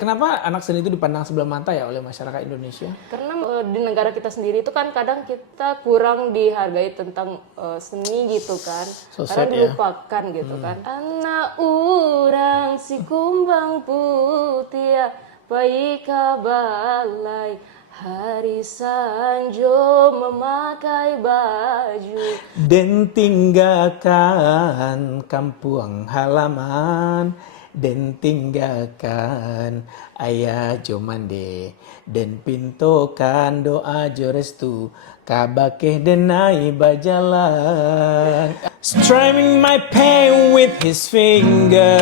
Kenapa anak seni itu dipandang sebelah mata ya oleh masyarakat Indonesia? Karena di negara kita sendiri itu kan kadang kita kurang dihargai tentang seni gitu kan. So sad, Kadang ya. dilupakan gitu kan. Anak urang si kumbang putih paika balai hari sanjo memakai baju. Den tinggalkan kampung halaman, den tinggalkan ayah jomande, den pintokan doa jorestu, kabakeh denai bajalan. Strumming my pain with his finger,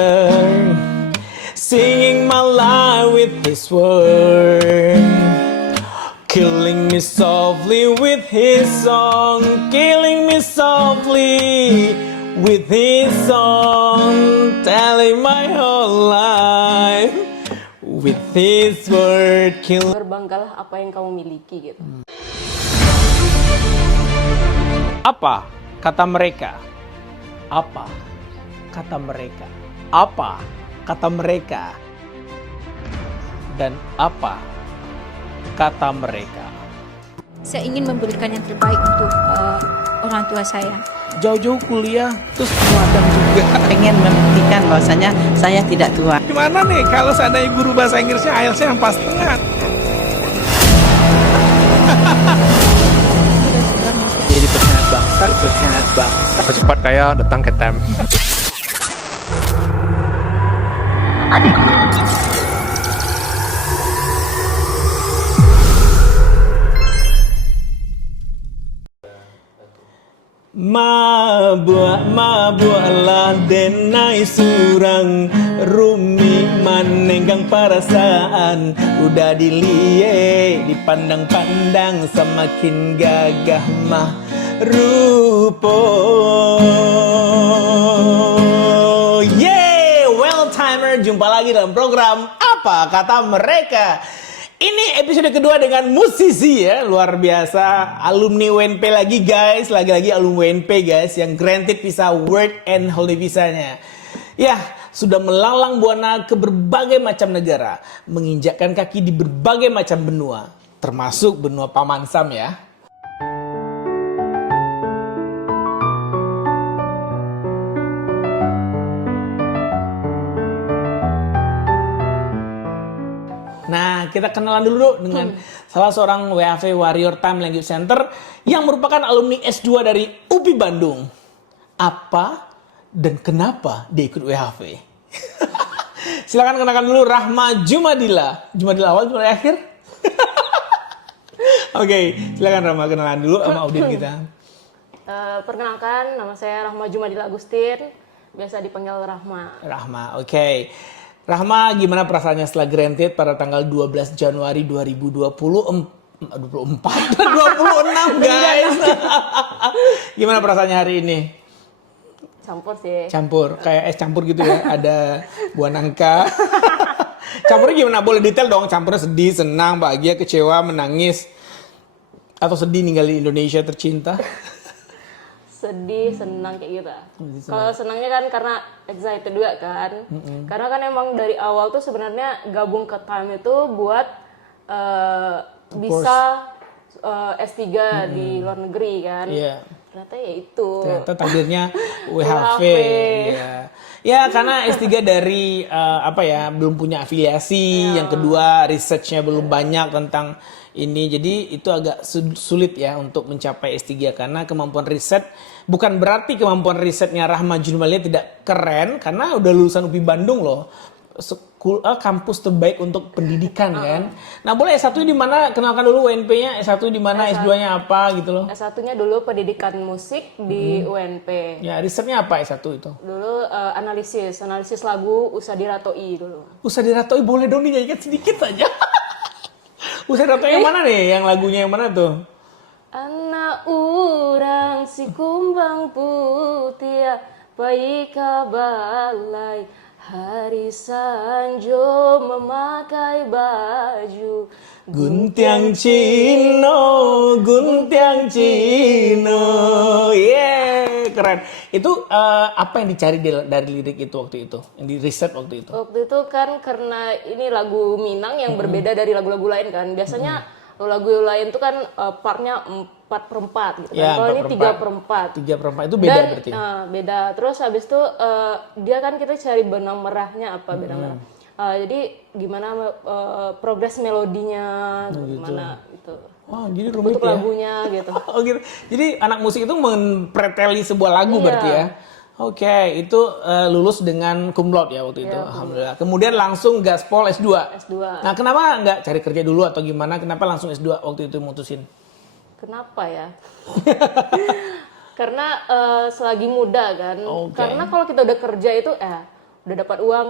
singing my life with his word. Killing me softly with his song, killing me softly with his song, telling my whole life with his word. Berbanggalah apa yang kamu miliki gitu. Apa kata mereka? Apa kata mereka? Apa kata mereka? Dan apa kata mereka? Saya ingin memberikan yang terbaik untuk orang tua saya. Jauh-jauh kuliah, terus pemadam juga. Pengen membuktikan bahwasanya saya tidak tua. Gimana nih kalau seandainya guru bahasa Inggrisnya IELTS-nya yang pas tengah? Jadi pengkhianat bangsa. Cepat kaya datang ke TEM. Mabualah denai surang rumi manenggang perasaan udah dilie dipandang-pandang semakin gagah mah rupo. Yeay, well timer, jumpa lagi dalam program Apa Kata Mereka. Ini episode kedua dengan musisi ya, luar biasa. Alumni UNP lagi guys, lagi-lagi alumni UNP guys, yang granted visa work and holiday visanya. Ya, sudah melalang buana ke berbagai macam negara, menginjakkan kaki di berbagai macam benua, termasuk benua Paman Sam ya. Nah, kita kenalan dulu dengan salah seorang WHV Warrior Time Language Center yang merupakan alumni S2 dari UPI Bandung. Apa dan kenapa dia ikut WHV? Silakan kenalkan dulu Rahma Jumadila. Jumadila awal, Jumadila akhir? Oke, silakan Rahma kenalan dulu sama audiens kita. Perkenalkan, nama saya Rahma Jumadila Agustin, biasa dipanggil Rahma. Rahma, oke. Rahma, gimana perasaannya setelah granted pada tanggal 12 Januari 2024, 26 guys. Gimana perasaannya hari ini? Campur sih. Campur, kayak es campur gitu ya, ada buah nangka. Campurnya gimana? Boleh detail dong, campurnya sedih, senang, bahagia, kecewa, menangis. Atau sedih ninggalin Indonesia tercinta. Sedih, senang kayak gitu. Kalau senangnya kan karena excited juga kan. Karena kan emang dari awal tuh sebenarnya gabung ke Time itu buat bisa S3 di luar negeri kan. Iya. Ternyata ya itu. Ternyata takdirnya WHV. Ya, karena S3 dari belum punya afiliasi. Yang kedua, research-nya belum banyak tentang ini. Jadi itu agak sulit ya untuk mencapai S3 karena kemampuan riset bukan berarti kemampuan risetnya Rahma Jumadila tidak keren karena udah lulusan UPI Bandung loh. Kampus terbaik untuk pendidikan kan. Nah, boleh S1 di mana? Kenalkan dulu UNP-nya. S1 di mana? S2-nya apa gitu loh. S1-nya dulu pendidikan musik di UNP. Ya, risetnya apa S1 itu? Dulu analisis lagu Usha Diratoi dulu. Usha Diratoi boleh dong dinyanyikan sedikit aja. Usha Diratoi yang mana nih? Yang lagunya yang mana tuh? Anak urang si kumbang putih paika balai hari sanjo memakai baju Guntiang Cino, Guntiang Cino. Yeah, keren. Itu apa yang dicari dari lirik itu waktu itu? Yang di riset waktu itu? Waktu itu kan karena ini lagu Minang yang berbeda dari lagu-lagu lain kan. Biasanya lagu lain tuh kan partnya 4/4 gitu kan. Ya, Kalau ini 3/4. 3/4 itu beda berarti. Beda. Terus habis itu dia kan kita cari benang merahnya apa benang merah. Jadi gimana progres melodinya, gimana gitu. Wah, jadi rumit Untuk ya. lagunya gitu. Oh gitu. Jadi anak musik itu mempreteli sebuah lagu berarti ya. Oke, itu lulus dengan cum laude ya waktu itu. Alhamdulillah. Kemudian langsung gaspol S2. S2. Nah, kenapa nggak cari kerja dulu atau gimana? Kenapa langsung S2 waktu itu mutusin? Kenapa ya? Karena selagi muda kan. Karena kalau kita udah kerja itu udah dapat uang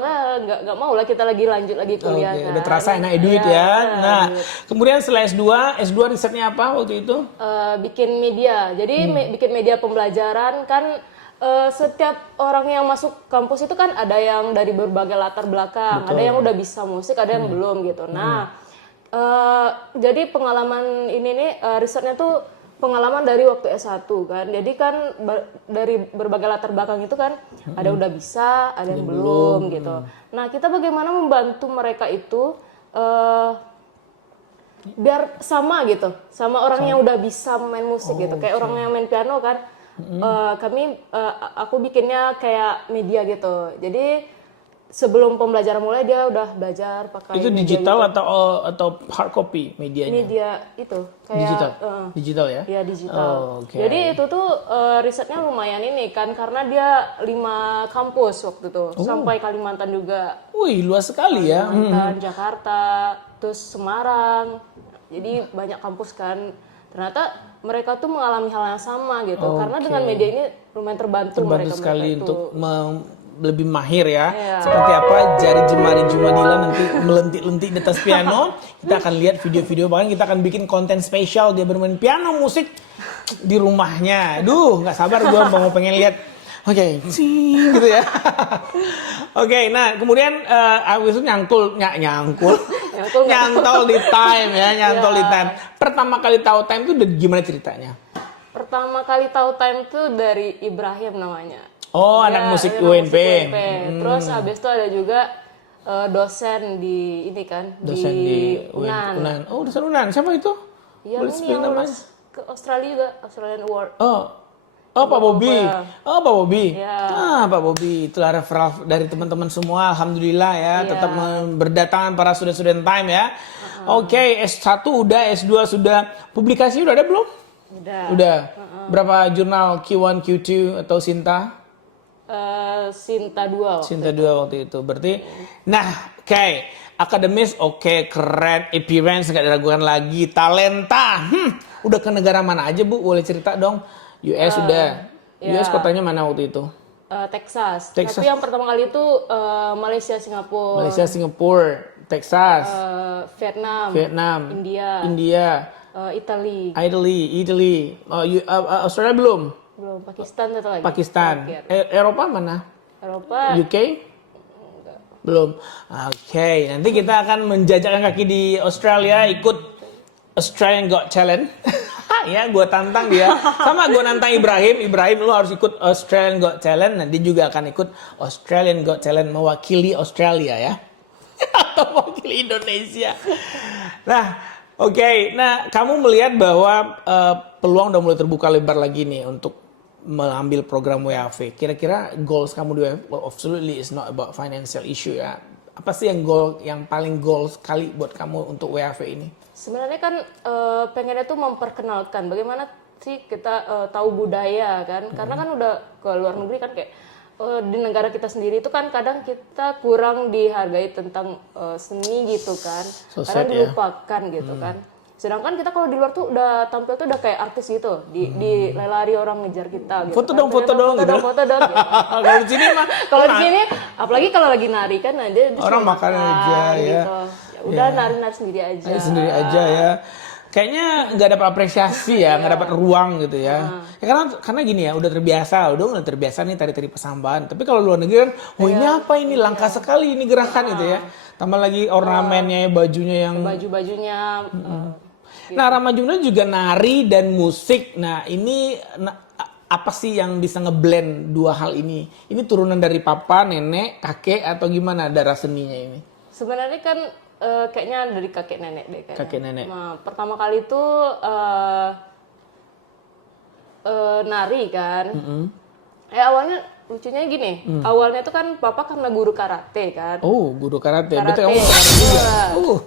nggak mau lah kita lanjut lagi kuliah kan. Udah terasa enak duit ya. Nah, kemudian setelah S2 risetnya apa waktu itu? Bikin media. Jadi bikin media pembelajaran kan. Setiap orang yang masuk kampus itu kan ada yang dari berbagai latar belakang, ada yang udah bisa musik, ada yang belum gitu. Nah, jadi pengalaman ini nih risetnya tuh pengalaman dari waktu S1 kan. Jadi kan dari berbagai latar belakang itu kan ada yang udah bisa, ada yang belum gitu. Nah, kita bagaimana membantu mereka itu biar sama gitu, sama orang yang udah bisa main musik gitu. Kayak orang yang main piano kan. Aku bikinnya kayak media gitu. Jadi sebelum pembelajaran mulai dia udah belajar pakai Itu digital gitu. atau hard copy medianya? Media itu kayak digital. Digital ya? Iya digital. Jadi itu tuh risetnya lumayan ini kan karena dia 5 kampus waktu itu sampai Kalimantan juga. Wih, luas sekali ya. Kalimantan, Jakarta, terus Semarang. Jadi banyak kampus kan. Ternyata mereka tuh mengalami hal yang sama gitu. Karena dengan media ini lumayan terbantu mereka sekali itu. untuk lebih mahir ya. Seperti apa jari jemari Jumadila nanti melentik-lentik di atas piano. Kita akan lihat video-video, bahkan kita akan bikin konten spesial dia bermain piano musik di rumahnya. Duh, nggak sabar gue mau pengen lihat. Oke, gitu ya. Oke, nah kemudian abis itu nyantol di time ya, nyantol di time. Pertama kali tahu time itu gimana ceritanya? Pertama kali tahu time tuh dari Ibrahim namanya. Oh, anak musik UNP. Terus habis itu ada juga dosen di ini kan di Unan. Oh, dosen Unan. Siapa itu? Iya, ini yang lulus ke Australia juga, Australian Award. Oh, Pak Bobby. Oh, Pak Bobby. Ya. Pak Bobby. Itulah referral dari teman-teman semua. Alhamdulillah ya. Tetap berdatangan para student time ya. Oke, S1 udah, S2 sudah. Publikasi udah ada belum? Udah. Berapa jurnal Q1, Q2 atau Sinta? Sinta 2 Sinta 2 waktu itu. Berarti, akademis keren. Appearance nggak diragukan lagi. Talenta. Udah ke negara mana aja Bu? Boleh cerita dong. US sudah. US kotanya mana waktu itu? Texas. Tapi yang pertama kali itu Malaysia, Singapura. Texas. Vietnam. India. Italy. Australia belum? Belum. Pakistan satu lagi. Pakistan. Eropa mana? Eropa. UK? Belum. Oke, nanti kita akan menjajakan kaki di Australia, ikut Australian Got Talent. Ya, gue tantang dia. Sama gue nantang Ibrahim, lu harus ikut Australian Got Talent. Nanti juga akan ikut Australian Got Talent mewakili Australia ya. Atau mewakili Indonesia. Nah, nah kamu melihat bahwa peluang udah mulai terbuka lebar lagi nih untuk mengambil program WAV. Kira-kira goals kamu di WAV, absolutely it's not about financial issue ya. Apa sih yang paling goal sekali buat kamu untuk WAV ini? Sebenarnya kan pengennya tuh memperkenalkan bagaimana sih kita tahu budaya kan. Karena kan udah ke luar negeri kan kayak di negara kita sendiri itu kan kadang kita kurang dihargai tentang seni gitu kan. Kadang dilupakan gitu kan. Sedangkan kita kalau di luar tuh udah tampil tuh udah kayak artis gitu, dilelari orang ngejar kita gitu. Foto dong gitu. Kalau di sini mah kalau di sini apalagi kalau lagi nari kan dia orang makan aja ya. Gitu. Udah nari-nari sendiri aja. Sendiri aja ya. Kayaknya nggak dapat apresiasi ya, nggak dapat ruang gitu ya. Karena gini ya, udah terbiasa nih tari-tari Pasamban. Tapi kalau luar negeri kan, ini apa ini langka sekali ini gerakan gitu ya. Tambah lagi ornamennya, bajunya yang baju-bajunya. Nah, Rama Jumna juga nari dan musik. Nah, ini apa sih yang bisa ngeblend dua hal ini? Ini turunan dari papa, nenek, kakek atau gimana darah seninya ini? Sebenarnya kan kayaknya dari kakek nenek deh kayaknya. Kakek nenek. Nah, pertama kali itu nari kan. Awalnya lucunya gini, awalnya itu kan papa karena guru karate kan. Oh, guru karate. Karate. Berarti kamu karate juga.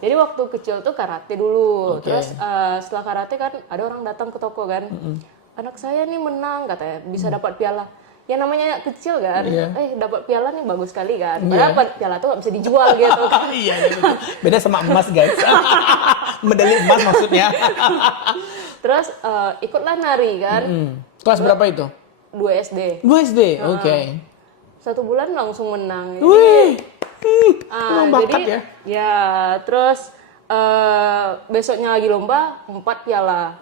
Jadi waktu kecil tuh karate dulu. Oke. Terus setelah karate kan ada orang datang ke toko kan. Anak saya nih menang katanya, bisa dapat piala. Ya namanya kecil kan, dapat piala nih bagus sekali kan. Padahal piala tuh gak bisa dijual gitu kan. Iya, betul. Beda sama emas, guys. Medali emas maksudnya. Terus ikutlah nari kan. Kelas berapa itu? 2 SD. 2 SD, oke. 1 bulan langsung menang. Wih, Ah, emang bakat jadi, ya. Ya, terus besoknya lagi lomba 4 piala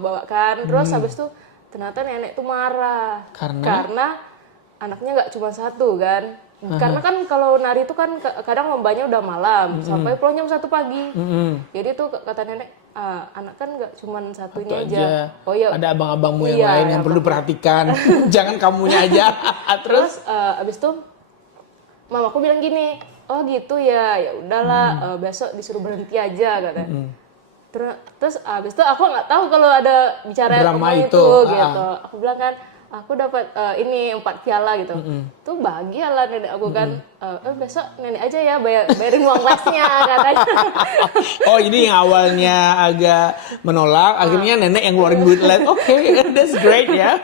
bawakan. Terus habis itu ternyata nenek tuh marah karena anaknya nggak cuma 1 kan. Karena kan kalau nari itu kan kadang lombanya udah malam sampai pulang jam 1 pagi. Jadi tuh kata nenek, anak kan nggak cuma satunya aja. Oh iya, ada abang-abangmu yang lain yang perlu diperhatikan. Jangan kamunya aja. Terus abis itu mamaku bilang gini, oh gitu ya, ya udahlah, besok disuruh berhenti aja katanya. Terus abis itu aku nggak tahu kalau ada bicara drama itu gitu. Aku bilang kan, aku dapat ini 4 piala gitu. Tuh bahagia lah nenek aku kan. Besok nenek aja ya bayarin uang lesnya katanya. Oh, ini yang awalnya agak menolak, akhirnya nenek yang ngeluarin duit les. Oke, that's great ya.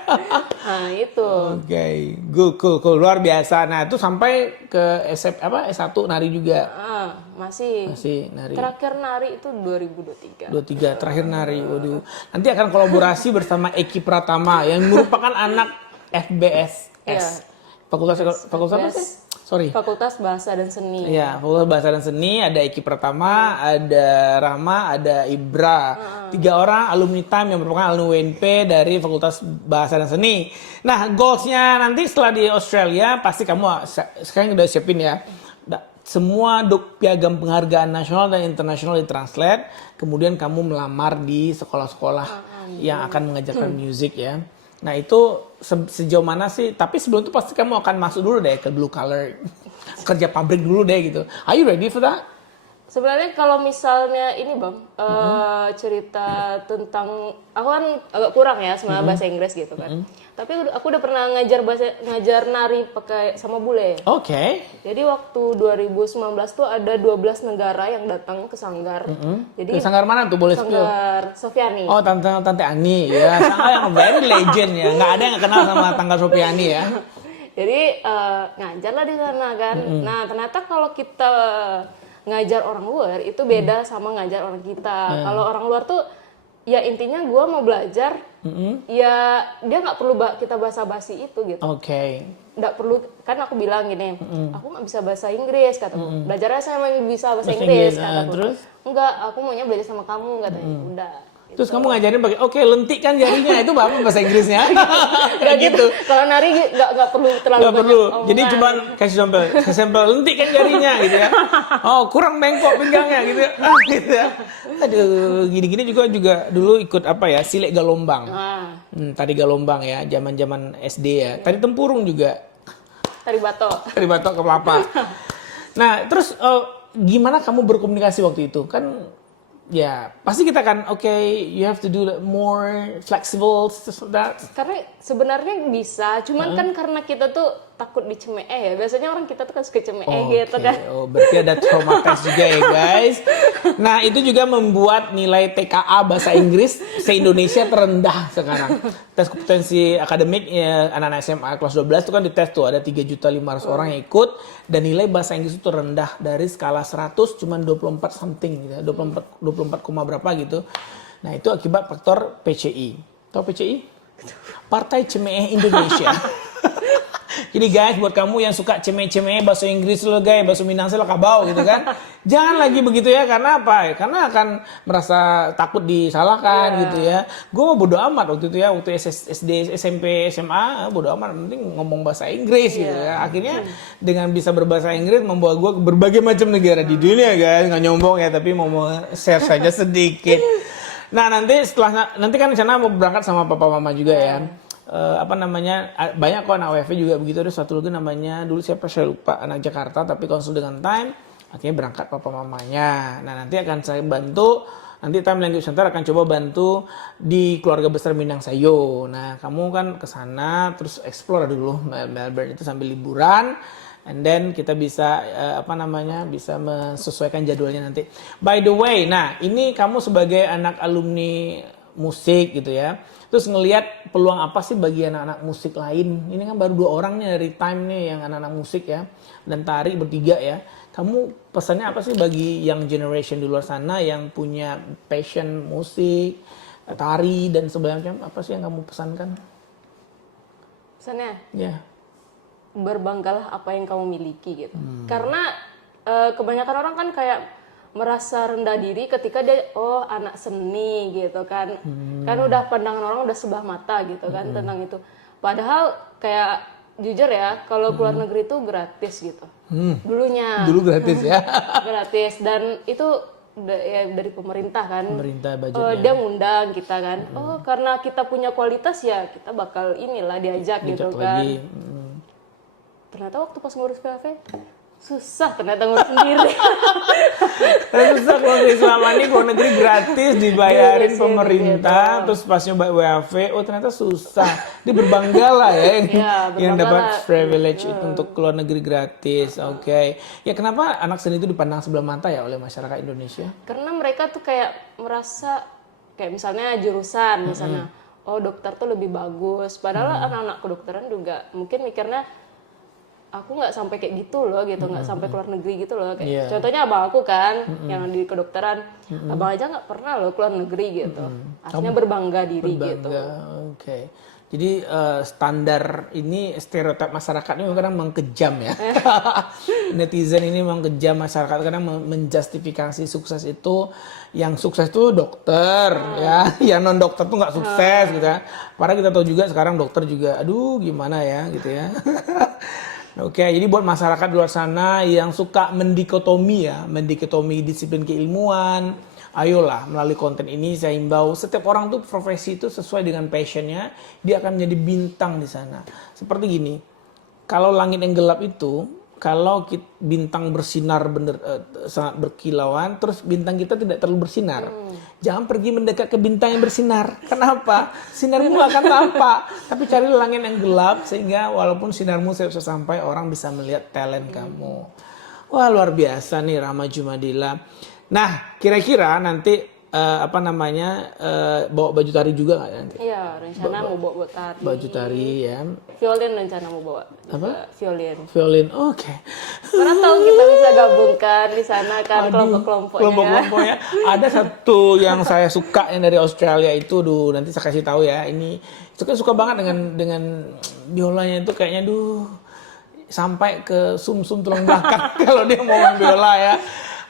Nah itu. Oke, cool, luar biasa. Nah itu sampai ke S1 nari juga. Masih Nari. terakhir nari itu 2023. 23 terakhir nari. Waduh. Nanti akan kolaborasi bersama Eki Pratama yang merupakan anak FBS. Fakultas apa sih? Sorry. Fakultas Bahasa dan Seni. Iya, Fakultas Bahasa dan Seni, ada Eki Pratama, ada Rahma, ada Ibra. 3 orang alumni TIME yang merupakan alumni UNP dari Fakultas Bahasa dan Seni. Nah, goalsnya nanti setelah di Australia, pasti kamu sekarang udah siapin ya. Semua piagam penghargaan nasional dan internasional ditranslate, kemudian kamu melamar di sekolah-sekolah yang akan mengajarkan musik ya. Nah itu sejauh mana sih? Tapi sebelum itu pasti kamu akan masuk dulu deh ke blue collar, kerja pabrik dulu deh gitu. Are you ready for that? Sebenarnya kalau misalnya ini Bang, cerita tentang, aku kan agak kurang ya sama bahasa Inggris gitu kan. Tapi aku udah pernah ngajar nari pakai sama bule. Oke. Jadi waktu 2019 tuh ada 12 negara yang datang ke Sanggar. Jadi Sanggar mana tuh boleh spill? Sanggar Sofiani. Oh, Tante Ani ya. Sanggar yang very legend ya. Nggak ada yang kenal sama Tante Sofiani ya. Jadi ngajar lah di sana kan. Nah ternyata kalau kita ngajar orang luar itu beda sama ngajar orang kita. Kalau orang luar tuh ya intinya gue mau belajar, ya dia nggak perlu kita basa-basi itu gitu. Oke. Nggak perlu, kan aku bilang gini, aku nggak bisa bahasa Inggris kataku. Belajarnya saya memang bisa bahasa Inggris kataku. Terus? Enggak, aku maunya belajar sama kamu katanya. Udah. Terus kamu ngajarin pakai lentikkan jarinya, itu apa bahasa Inggrisnya? Kayak gitu. Kalau nari nggak perlu terlalu Nggak perlu. banyak Jadi omongan. cuma kasih sampel lentikkan jarinya gitu ya. Oh, kurang bengkok pinggangnya gitu ya. Gitu ya. Aduh, gini-gini juga dulu ikut apa ya? Silek Galombang. Tari Galombang ya, zaman-zaman SD ya. Tari tempurung juga. Tari batok. Tari batok ke kelapa. Nah, terus gimana kamu berkomunikasi waktu itu? Kan ya, pasti kita kan you have to do more flexible stuff like that. Karena sebenarnya bisa, cuman kan karena kita tuh takut dicemeh ya. Biasanya orang kita tuh kan suka cemeh gitu kan. Oh, berarti ada trauma test juga ya guys. Nah, itu juga membuat nilai TKA bahasa Inggris se-Indonesia terendah sekarang. Tes kompetensi akademik ya, anak-anak SMA kelas 12 itu kan dites tuh ada 3.500.000 orang yang ikut dan nilai bahasa Inggris itu rendah dari skala 100 cuman 24 something gitu. 24 berapa gitu. Nah, itu akibat faktor PCI. Tahu PCI? Partai Cemeh Indonesia. Jadi guys, buat kamu yang suka cemeh-cemeh bahasa Inggris lo guys, bahasa Minang lo kabau gitu kan. Jangan lagi begitu ya, karena apa? Karena akan merasa takut disalahkan gitu ya. Gue mau bodo amat waktu itu ya, waktu SD, SMP, SMA, bodo amat, penting ngomong bahasa Inggris gitu ya. Akhirnya dengan bisa berbahasa Inggris membawa gue ke berbagai macam negara di dunia guys. Nggak nyombong ya, tapi mau share saja sedikit. Nah nanti kan rencana mau berangkat sama papa mama juga ya. apa namanya, banyak kok anak WF juga begitu. Ada satu lagi namanya, dulu siapa saya lupa, anak Jakarta tapi konsul dengan Time, akhirnya berangkat papa mamanya. Nah nanti akan saya bantu, nanti Time Language Center akan coba bantu di keluarga besar Minang Sayo. Nah kamu kan ke sana terus explore dulu Melbourne itu sambil liburan. And then kita bisa bisa menyesuaikan jadwalnya nanti. By the way, nah ini kamu sebagai anak alumni musik gitu ya. Terus ngelihat peluang apa sih bagi anak-anak musik lain? Ini kan baru 2 orang nih dari Time nih yang anak-anak musik ya. Dan Tari bertiga ya. Kamu pesannya apa sih bagi young generation di luar sana yang punya passion musik, tari dan sebagainya? Apa sih yang kamu pesankan? Pesannya? Ya. Berbanggalah apa yang kamu miliki gitu. Karena kebanyakan orang kan kayak merasa rendah diri ketika dia anak seni gitu kan. Kan udah pandangan orang udah sebelah mata gitu kan tentang itu. Padahal kayak jujur ya, kalau keluar negeri itu gratis gitu. Dulunya. Dulu gratis ya. Gratis dan itu dari pemerintah kan. Pemerintah budgetnya. Dia ngundang kita kan. Karena kita punya kualitas ya kita bakal inilah diajak gitu kan. Lagi. Ternyata waktu pas ngurus PAV susah ternyata ngurus sendiri. Susah kalau selama ini keluar negeri gratis dibayarin pemerintah, gitu. terus pas nyoba WAV, ternyata susah. Dia berbangga lah ya yang dapat privilege itu untuk keluar negeri gratis. Oke. Ya kenapa anak seni itu dipandang sebelah mata ya oleh masyarakat Indonesia? Karena mereka tuh kayak merasa kayak misalnya jurusan misalnya, dokter tuh lebih bagus. Padahal anak-anak kedokteran juga mungkin mikirnya aku nggak sampai kayak gitu loh gitu, nggak sampai keluar negeri gitu loh kayak contohnya abang aku kan yang di kedokteran, abang aja nggak pernah loh keluar negeri gitu, artinya berbangga diri gitu. Oke. Jadi standar ini stereotip masyarakat ini kadang mengkejam ya. Netizen ini mengkejam masyarakat, kadang menjustifikasi sukses itu, yang sukses itu dokter ya, yang non dokter tuh nggak sukses gitu ya. Padahal kita tahu juga sekarang dokter juga, aduh gimana ya gitu ya. Oke, jadi buat masyarakat di luar sana yang suka mendikotomi disiplin keilmuan, ayolah melalui konten ini saya himbau setiap orang tuh profesi itu sesuai dengan passionnya, dia akan menjadi bintang di sana. Seperti gini, kalau langit yang gelap itu, kalau bintang bersinar sangat berkilauan, terus bintang kita tidak terlalu bersinar. Jangan pergi mendekat ke bintang yang bersinar. Kenapa? Sinarmu akan tampak. Tapi cari langit yang gelap sehingga walaupun sinarmu bisa sampai, orang bisa melihat talent kamu. Wah luar biasa nih Rama Jumadila. Nah kira-kira nanti bawa baju tari juga nggak nanti? Iya, rencana mau bawa tari. Baju tari ya. Violin rencana mau bawa. Apa? Violin. Oke. Karena tahu kita bisa gabungkan di sana kan kelompok-kelompoknya. Ada satu yang saya suka yang dari Australia itu, nanti saya kasih tahu ya. Ini suka banget dengan biolanya itu kayaknya sampai ke sumsum tulang belakang kalau dia mau main biola ya.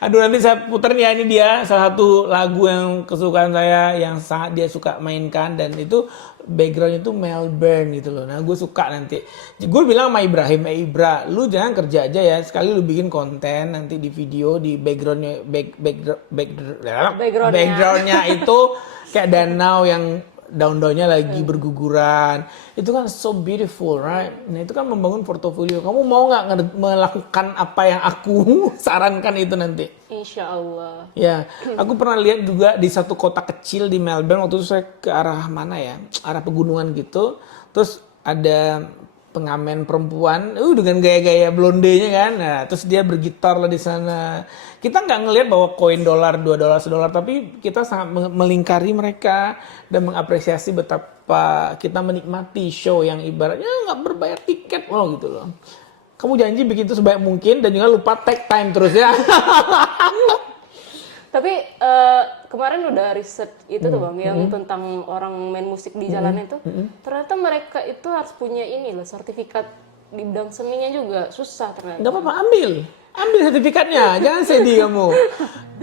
Aduh nanti saya puterin ya, ini dia salah satu lagu yang kesukaan saya yang sangat dia suka mainkan, dan itu backgroundnya itu Melbourne gitu loh. Nah gue suka nanti. Gue bilang sama Ibrahim, Ibra, lu jangan kerja aja ya, sekali lu bikin konten nanti di video di backgroundnya itu kayak danau yang daun-daunnya lagi berguguran. Itu kan so beautiful, right? Nah itu kan membangun portofolio. Kamu mau nggak melakukan apa yang aku sarankan itu nanti? Insya Allah. Ya, aku pernah lihat juga di satu kota kecil di Melbourne, waktu itu saya ke arah mana ya? Arah pegunungan gitu. Terus ada pengamen perempuan dengan gaya-gaya blondenya kan. Nah, terus dia bergitar lah di sana. Kita nggak ngelihat bahwa koin dolar, $2, $1, tapi kita sangat melingkari mereka dan mengapresiasi betapa kita menikmati show yang ibaratnya nggak berbayar tiket loh gitu loh. Kamu janji bikin itu sebaik mungkin dan jangan lupa take time terus ya. Tapi kemarin udah riset itu tuh Bang, yang tentang orang main musik di jalan itu. Ternyata mereka itu harus punya ini loh, sertifikat di bidang seninya juga susah ternyata. Gak apa-apa, ambil sertifikatnya, jangan sedih kamu.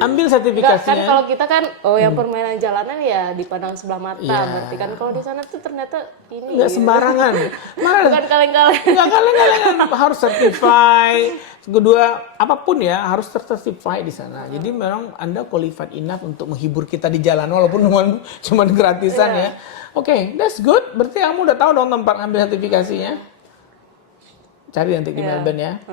Ambil Enggak, kan sertifikasinya. kalau kita kan yang permainan jalanan ya dipandang sebelah mata. Iya. Berarti kan kalau di sana tuh ternyata ini Nggak sembarangan. Mana bukan kaleng-kaleng. nggak kaleng-kalengan, harus certify. Kedua, apapun ya harus tercertify di sana. Jadi memang Anda qualified enough untuk menghibur kita di jalan walaupun cuma gratisan ya. Oke, that's good. Berarti kamu udah tahu dong tempat ambil sertifikasinya. Cari nanti di Melbourne ya.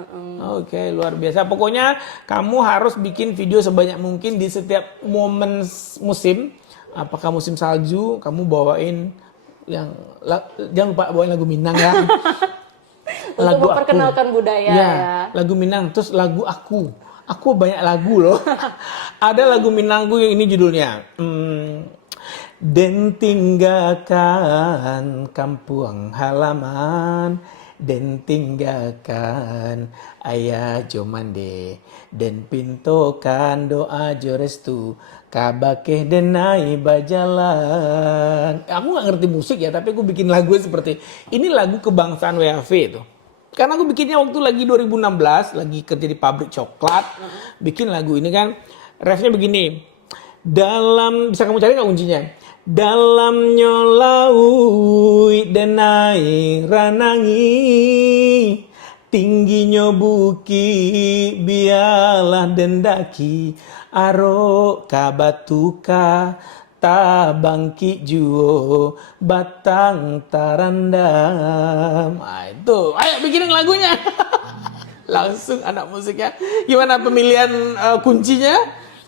Oke, luar biasa. Pokoknya kamu harus bikin video sebanyak mungkin di setiap momen musim. Apakah musim salju, kamu bawain jangan lupa bawain lagu Minang ya. Untuk memperkenalkan budaya ya. Lagu Minang, terus lagu aku. Aku banyak lagu loh. Ada lagu Minangku yang ini judulnya. Den tinggalkan kampung halaman, den tinggalkan ayah jomande, den pintokan doa jorestu, kabakeh denai bajalan. Aku nggak ngerti musik ya, tapi aku bikin lagu seperti ini, lagu kebangsaan WAV itu. Karena aku bikinnya waktu lagi 2016, lagi kerja di pabrik coklat, bikin lagu ini kan, refnya begini. Dalam, bisa kamu cari nggak kuncinya? Dalam nyolaui denai ranangi, tingginya buki biarlah dendaki, aro kabatuka tabangki juo batang tarandam. Nah, itu, ayo bikinin lagunya. Langsung anak musiknya. Gimana pemilihan kuncinya?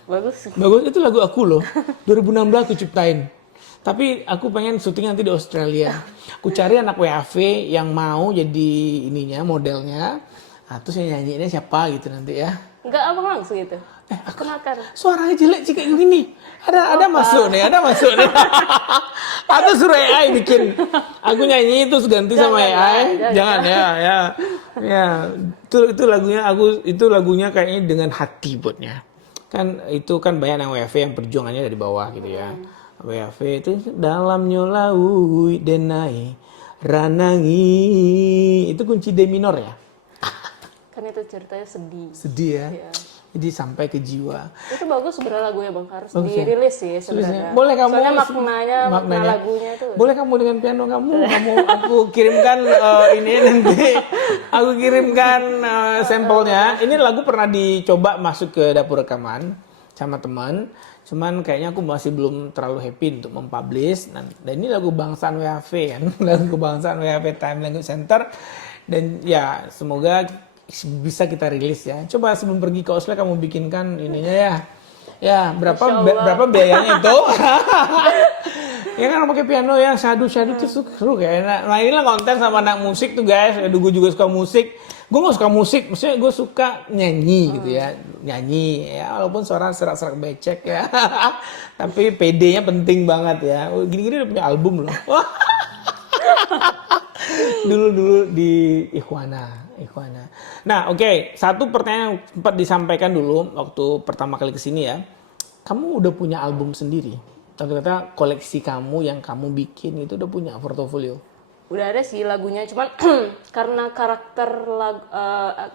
Bagus. Bagus, itu lagu aku loh. 2016 aku ciptain. Tapi aku pengen syuting nanti di Australia. Aku cari anak WAV yang mau jadi ininya, modelnya. Nah, terus yang nyanyiinnya siapa gitu nanti ya. Enggak abang langsung gitu. Aku Kenalkan. suaranya jelek sih kayak gini. Ada masuk nih. Atau suruh AI bikin. Aku nyanyi terus ganti sama AI. Jangan ya. Ya, itu lagunya kayaknya dengan hati buatnya. Kan itu kan banyak yang WAV yang perjuangannya dari bawah gitu ya. WAV itu dalam nyolaui denai ranangi, itu kunci D minor ya. Kan itu ceritanya sedih. Sedih ya. Iya. Jadi sampai ke jiwa. Itu bagus sebenarnya lagunya bang, harus Bagus ya? dirilis sih sebenarnya. Boleh kamu Soalnya makna lagunya tuh. Boleh kamu dengan piano kamu aku kirimkan ini nanti. Aku kirimkan sampelnya. Ini lagu pernah dicoba masuk ke dapur rekaman sama teman. Cuman kayaknya aku masih belum terlalu happy untuk mempublish. Dan ini lagu bangsaan WAV kan. Lagu bangsaan WAV Time Language Center. Dan ya semoga bisa kita rilis ya. Coba sebelum pergi ke Oslo kamu bikinkan ininya ya. Ya, berapa biayanya itu? Ya kan pakai piano yang syadu itu seru kayak. Nah, inilah konten sama anak musik tuh guys. Aduh, gue juga suka musik. Gue gak suka musik, maksudnya gue suka nyanyi gitu ya. Nyanyi ya, walaupun suara serak-serak becek ya. Tapi PD-nya penting banget ya. Gini-gini udah punya album loh. Dulu di Ikhwana. Nah, oke. Satu pertanyaan yang sempat disampaikan dulu waktu pertama kali kesini ya. Kamu udah punya album sendiri? Ternyata koleksi kamu yang kamu bikin itu udah punya portofolio? Udah ada sih lagunya, cuman karena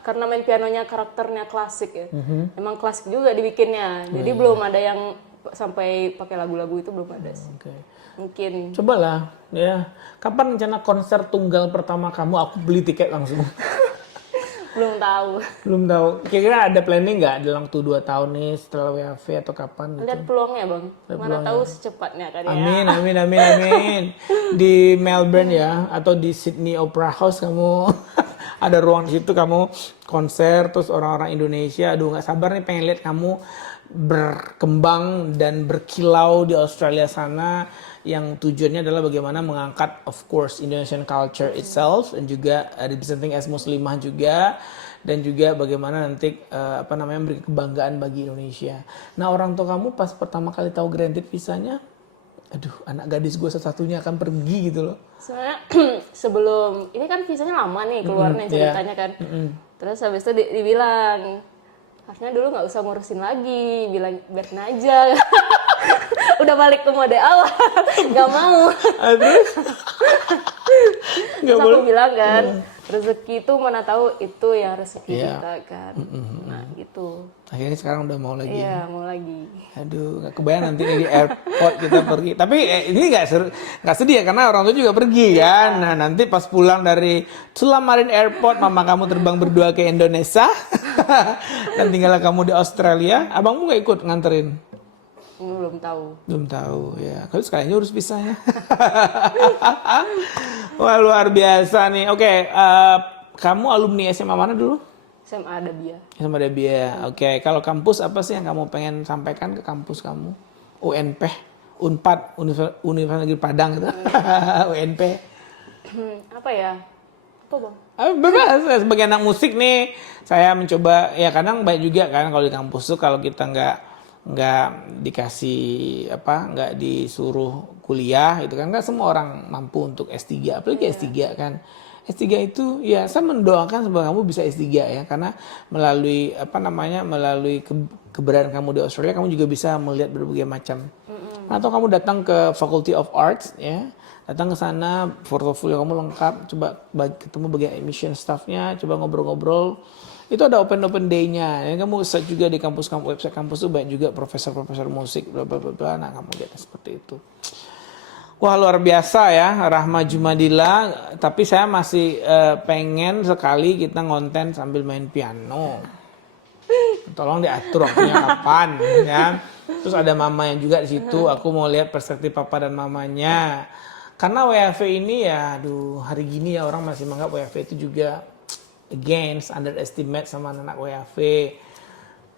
karena main pianonya karakternya klasik ya. Emang klasik juga dibikinnya. Jadi belum ada yang sampai pakai lagu-lagu itu, belum ada sih. Oke. Mungkin. Cobalah ya. Kapan rencana konser tunggal pertama kamu? Aku beli tiket langsung. Belum tahu. Belum tahu. Kira-kira ada planning nggak dalam 2 tahun nih setelah WAV atau kapan? Lihat peluangnya bang. Mana tahu secepatnya kan ya. Amin. Di Melbourne ya, atau di Sydney Opera House kamu ada ruang di situ kamu konser, terus orang-orang Indonesia. Aduh nggak sabar nih pengen lihat kamu berkembang dan berkilau di Australia sana, yang tujuannya adalah bagaimana mengangkat of course Indonesian culture itself, dan juga representing as muslimah juga, dan juga bagaimana nanti memberi kebanggaan bagi Indonesia. Nah, orang tua kamu pas pertama kali tahu granted visanya, aduh anak gadis gue satu-satunya akan pergi gitu loh. Sebenarnya sebelum ini kan visanya lama nih keluarnya ceritanya kan. Terus habis itu dibilang harusnya dulu nggak usah ngurusin lagi, bilang biarin aja. Udah balik ke mode awal, nggak mau. Terus aku bilang kan, rezeki itu mana tahu itu yang rezeki kita kan. Nah gitu. Akhirnya sekarang udah mau lagi. Iya, mau lagi. Aduh, nggak kebayang nanti di airport kita pergi. Tapi ini nggak sedih ya, karena orang tua juga pergi kan. Nah nanti pas pulang dari Tulamarin Airport, mama kamu terbang berdua ke Indonesia. Dan tinggal kamu di Australia. Abangmu nggak ikut nganterin? Belum tahu. Belum tahu ya. Kalau sekalian urus visanya. Wah luar biasa nih. Oke, kamu alumni SMA mana dulu? SMA ada dia. SMA Dabia. Oke, kalau kampus apa sih yang kamu pengen sampaikan ke kampus kamu? UNP, Unpad, Universitas Negeri Padang gitu. UNP. Apa ya? Apa bang? Bebas. Sebagai anak musik nih, saya mencoba ya kadang baik juga kan kalau di kampus tuh kalau kita nggak dikasih nggak disuruh kuliah itu kan nggak semua orang mampu untuk S3 apalagi S3 kan. S3 itu ya saya mendoakan semoga kamu bisa S3 ya karena melalui melalui keberadaan kamu di Australia kamu juga bisa melihat berbagai macam. Atau kamu datang ke Faculty of Arts ya. Datang ke sana portofolio kamu lengkap, coba ketemu bagian admission staffnya, coba ngobrol-ngobrol. Itu ada open day-nya. Ya, kamu search juga di website kampus tuh banyak juga profesor-profesor musik bla bla bla. Nah, kamu lihat seperti itu. Wah luar biasa ya Rahma Jumadila, tapi saya masih pengen sekali kita ngonten sambil main piano. Tolong diatur waktunya kapan ya. Terus ada mama yang juga di situ, aku mau lihat perspektif papa dan mamanya. Karena WFV ini ya aduh hari gini ya orang masih menganggap WFV itu juga underestimate sama anak WFV.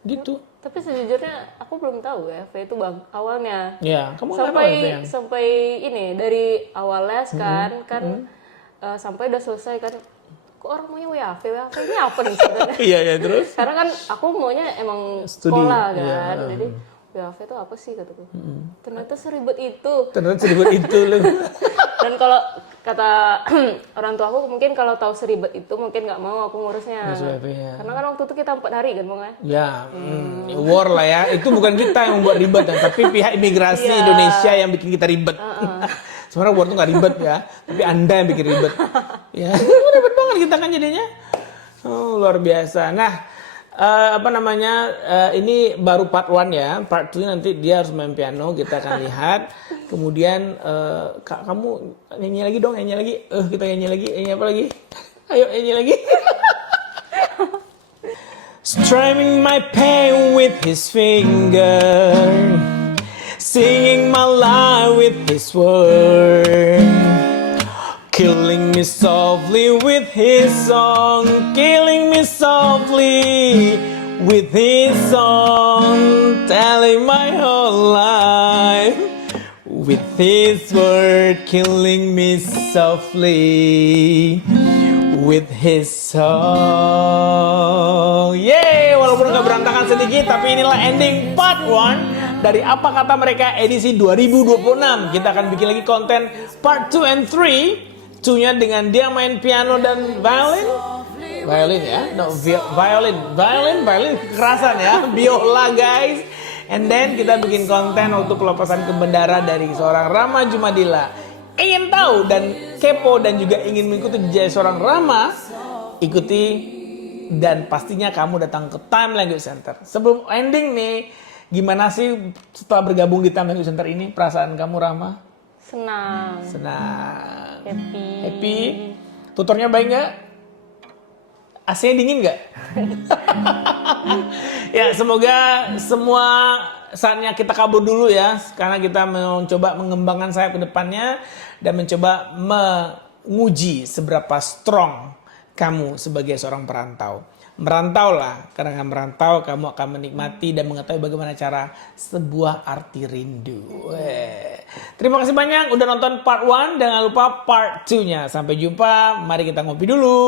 Gitu. Tapi sejujurnya aku belum tahu ya, itu bang awalnya. Ya, kamu nggak tahu itu ya? Sampai ini dari awal les kan sampai udah selesai kan. Kok orang maunya WAV ini apa nih sebenarnya? Iya terus. Karena kan aku maunya emang Studi. sekolah kan, Iya. jadi WAV itu apa sih kataku. Ternyata seribet itu. Loh. Dan kalau kata orang tua aku mungkin kalau tahu seribet itu mungkin nggak mau aku ngurusnya. Ya. Karena kan waktu itu kita 4 hari kan bang ya. Ya, war lah ya. Itu bukan kita yang membuat ribet ya, tapi pihak imigrasi Indonesia yang bikin kita ribet. Sebenarnya war itu nggak ribet ya, tapi Anda yang bikin ribet. Ya, ribet banget kita kan jadinya. Oh, luar biasa. Nah, ini baru part 1 ya. Part 2 nanti dia harus main piano, kita akan lihat. Kemudian Kak, kamu nyanyi lagi dong, nyanyi lagi. Kita nyanyi lagi. Nyanyi apa lagi? Ayo nyanyi lagi. Strumming my pain with his finger, singing my life with his word, killing me softly with his song, killing me softly with his song, telling my whole life with his word, killing me softly with his song. Yeay, walaupun gak berantakan sedikit, tapi inilah ending part 1 dari Apa Kata Mereka edisi 2026. Kita akan bikin lagi konten part 2 and 3. 2-nya dengan dia main piano dan violin ya, violin kekerasan ya, biola guys. And then kita bikin konten waktu pelepasan ke bendara dari seorang Rahma Jumadila. Ingin tahu dan kepo dan juga ingin mengikuti jejak seorang Rahma, ikuti dan pastinya kamu datang ke Time Language Center. Sebelum ending nih, gimana sih setelah bergabung di Time Language Center ini perasaan kamu Rahma? Senang. Happy. Tutornya baik nggak? AC-nya dingin nggak? Ya semoga semua saatnya kita kabur dulu ya, karena kita mencoba mengembangkan sayap ke depannya dan mencoba menguji seberapa strong kamu sebagai seorang perantau. Merantaulah, karena merantau kamu akan menikmati dan mengetahui bagaimana cara sebuah arti rindu. Terima kasih banyak udah nonton part 1, jangan lupa part 2-nya. Sampai jumpa, mari kita ngopi dulu.